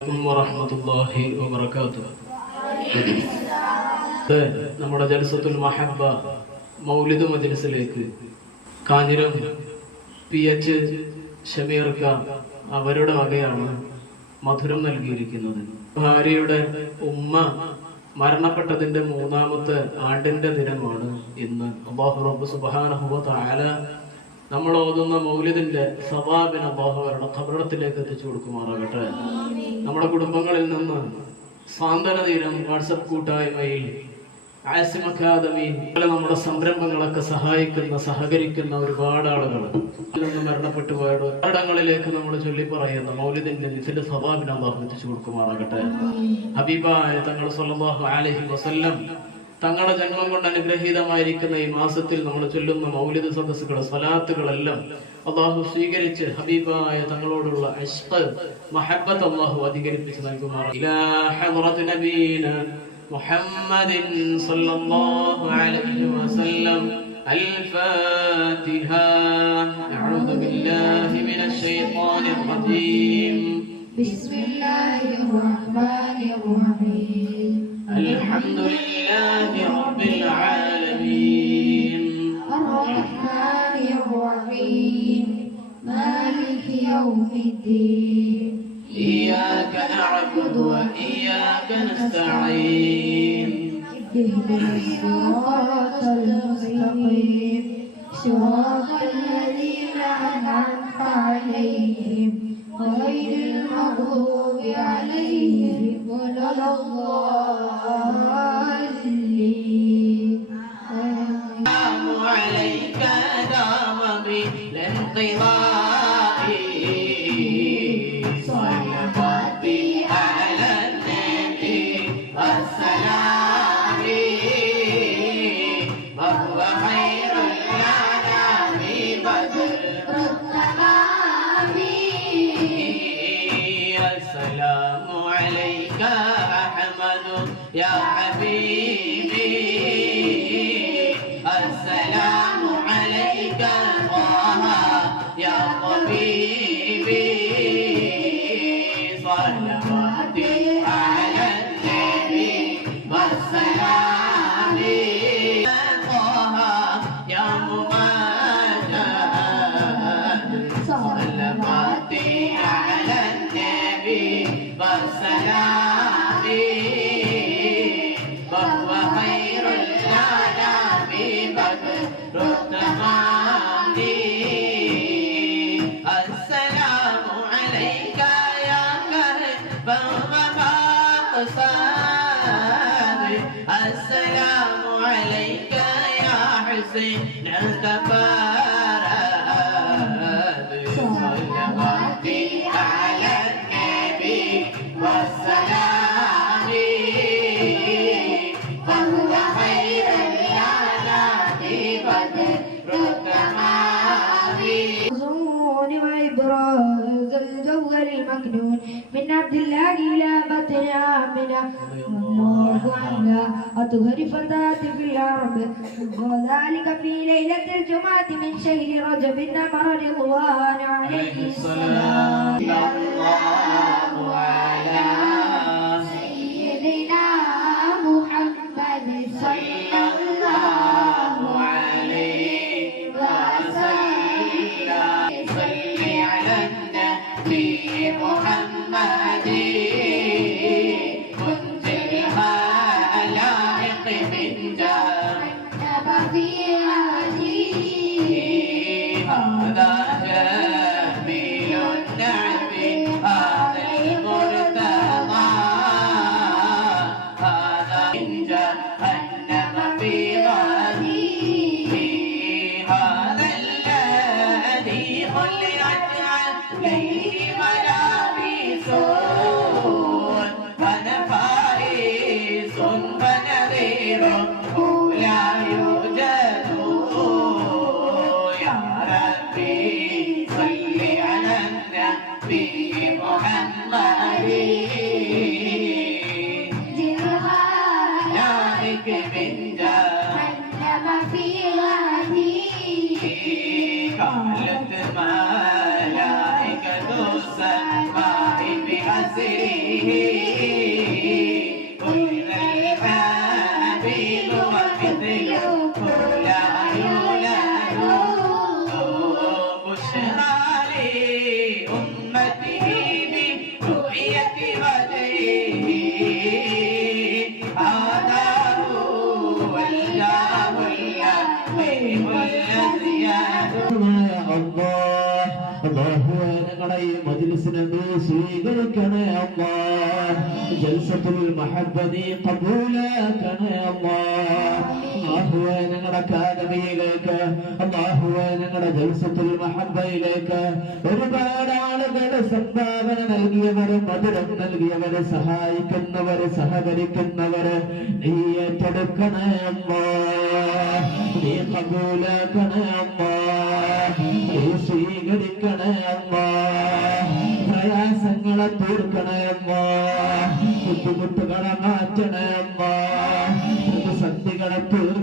വറഹ്മത്തുള്ളാഹി വബറകാതുഹു. നമ്മുടെ ജൽസത്തുൽ മഹബ്ബ മൗലിദ് മജ്ലിസിലേക്ക് കാഞ്ഞിരം PH ഷമീർക്ക അവരുടെ വകയാണ് മധുരം നൽകിയിരിക്കുന്നത്. ഭാര്യയുടെ ഉമ്മ മരണപ്പെട്ടതിന്റെ 3ാമത്തെ ആണ്ടിന്റെ ദിനമാണ് ഇന്ന്. അല്ലാഹു റബ്ബ് സുബ്ഹാനഹു വ തആല നമ്മൾ ഓതുന്ന മൗലിദിന്റെ സവാബിന് അല്ലാഹു അവരുടെ ഖബറത്തിലേക്ക് എത്തിച്ചു കൊടുക്കുമാറാകട്ടെ. നമ്മുടെ കുടുംബങ്ങളിൽ നിന്ന് സാന്ത്വന തീരം വാട്സപ്പ് കൂട്ടായ്മയിൽ ആസിം അക്കാദമി നമ്മുടെ സംരംഭങ്ങളൊക്കെ സഹകരിക്കുന്ന ഒരുപാട് ആളുകൾ നിന്ന് മരണപ്പെട്ടു പോയത് ഇടങ്ങളിലേക്ക് നമ്മൾ ചൊല്ലി പറയുന്ന മൗലിദിന്റെ ഇതിന്റെ സവാബിന് അല്ലാഹു എത്തിച്ചു കൊടുക്കുമാറാകട്ടെ. ഹബീബായ തങ്ങൾ സ്വല്ലല്ലാഹു അലൈഹി വസല്ലം തങ്ങളുടെ ജന്മം കൊണ്ട് അനുഗ്രഹീതമായിരിക്കുന്ന ഈ മാസത്തിൽ നമ്മൾ ചൊല്ലുന്ന മൗലിദ് സദസ്സുകൾ സ്വലാത്തുകളെല്ലാം അല്ലാഹു സ്വീകരിച്ച് ഹബീബായ തങ്ങളോടുള്ള ഇശ്ഖ് മഹബ്ബത്ത് അല്ലാഹു അധികരിപ്പിച്ച് നൽകുമാറാകട്ടെ. ഇലാ ഹദ്റത്ത് നബീന മുഹമ്മദിൻ സ്വല്ലല്ലാഹു അലൈഹി വസല്ലം. الفاتحة. أعوذ بالله من الشيطان الرجيم. بسم الله الرحمن الرحيم. الحمد لله رب العالمين. الرحمن الرحيم. مالك يوم الدين. إياك نعبد وإياك نستعين. اهدنا الصراط المستقيم. صراط الذين أنعمت عليهم غير المغضوب عليهم ولا الضالين. السلام عليك دام بالانقضاء. صلواتي على النبي والسلام. وهو خير الأنام بدر التمام. السلام عليك أحمد يا حبيبي. السلام عليك طه يا طبيبي. صلواتي على النبي والسلام. طه يا ممجد. صلواتي على النبي والسلام. وهو خير الأنام بدر التمام. السلام عليك يا كهف ومقصد. السلام عليك يا حسين الكفارة. صلواتي على النبي والسلام. وهو خير الأنام بدر التمام. صون وإبراز الجوهر المكنون من عبد الله إلى بطن آمنة الله عنها أطهر فتاة في الأرض. وذلك في ليلة الجمعة من شهر رجب أمر رضوان عليه السلام. الله على سيدنا محمد صلى الله عليه وسلم. صل على النبي محمد منزل الخلائق من دار. في هذه هذا جميل النعم هذا المرتضى. هذا من جهنم في غادي. هذا الذي خلعت عليه ملابس ونفائس ونذير لا يوجد. يا ربي صل على النبي محمد. ذلك من جهنم في هذه قالت ملائكة السماء بأسره بنية وجهه هذا هو الجاه اللطيف الذي ഞങ്ങളെ ഈ മജ്‌ലിസിനെ നീ സ്വീകരിക്കണേ അല്ലാഹ്. ജൽസത്തുൽ മഹബ്ബ നീ ഖബൂലാക്കണേ അല്ലാഹ്. അല്ലാഹുവേ ഞങ്ങളുടെ അക്കാദമിയിലേക്ക്, അല്ലാഹുവേ ഞങ്ങളുടെ ജൽസത്തുൽ മഹബ്ബയിലേക്ക് ഒരുപാട് ആളുകൾ സംഭാവന നൽകിയവര്, മധുരം നൽകിയവര്, സഹായിക്കുന്നവര്, സഹകരിക്കുന്നവര് നീ ഏറ്റെടുക്കണേ അല്ലാഹ്. നീ ഖബൂലാക്കണേ അല്ലാഹ്. നീ സ്വീകരിക്കണേ അല്ലാഹ്. പ്രയാസങ്ങളെ തീർക്കണേ അല്ലാഹ്. ബുദ്ധിമുട്ടുകളെ മാറ്റണേ അല്ലാഹ്. പ്രതിസന്ധികളെ തീർക്കണേ